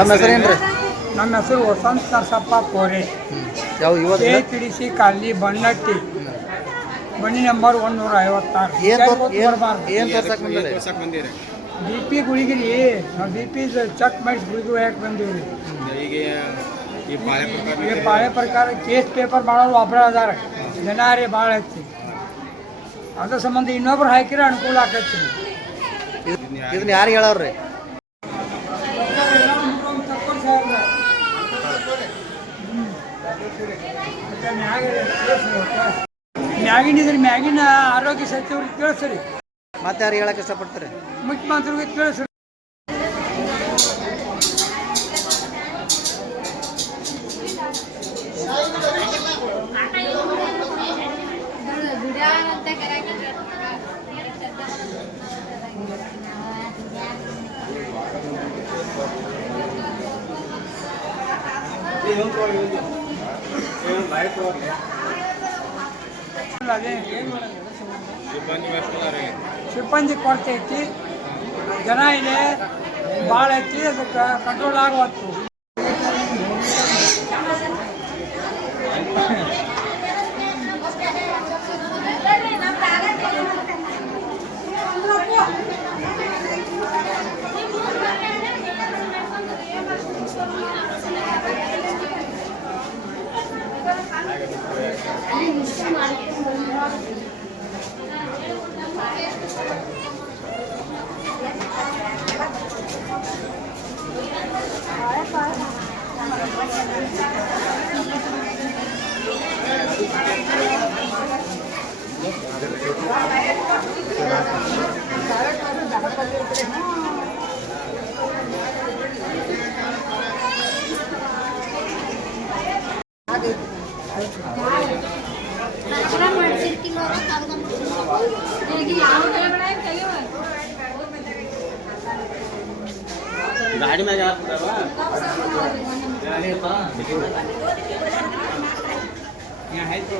ನಮ್ಮ ಹೆಸರೇನ್ರಿ? ನಮ್ಮ ಹೆಸರು ವಸಂತ ನರಸಪ್ಪ ಕೋರೆ. ಯಾವ ಇವತ್ತು KPDC ಕಾಲನಿ ಬಣ್ಣಟ್ಟಿ, ಬನ್ನಿ ನಂಬರ್ 156. ಏನು ತೋರ್ಸಕ್ಕೆ ಬಂದಿರಿ? BP ಗುಳಿಗೆ ರೀ. ನಾವು BP ಚೆಕ್ ಮಾಡಿ ಗುಳಿಗೆ ಒಯ್ಯಕ್ಕೆ ಬಂದೀವಿ ರೀ. ಈ ಪಾಳೆ ಪ್ರಕಾರ ಕೇಸ್ ಪೇಪರ್ ಮಾಡೋರು ಒಬ್ಬರ ಅದಾರ, ಜನ ರೀ ಭಾಳ ಐತಿ. ಅದ್ರ ಸಂಬಂಧ ಇನ್ನೊಬ್ರು ಹಾಕಿದ್ರೆ ಅನುಕೂಲ ಆಕೈತಿ. ಇದನ್ನ ಯಾರು ಹೇಳವ್ರಿ? ಮ್ಯಾಗಿನ ಆರೋಗ್ಯ ಸಚಿವರಿಗೆ ಕೇಳಿಸ್ರಿ, ಮತ್ತೆ ಯಾರು ಹೇಳಕ್ಕೆ ಇಷ್ಟಪಡ್ತಾರೆ? ಮುಖ್ಯಮಂತ್ರಿಗೆ ಕೇಳಿಸ್ರಿ. ಸಿಬ್ಬಂದಿ ಕೊರತೆ ಐತಿ, ಜನ ಇದೆ ಭಾಳ ಐತಿ, ಅದಕ್ಕೆ ಕಂಟ್ರೋಲ್ ಆಗುವತ್ತು. ಗಾಡಿ ಮ್ಯಾಗ ಆಯ್ತು.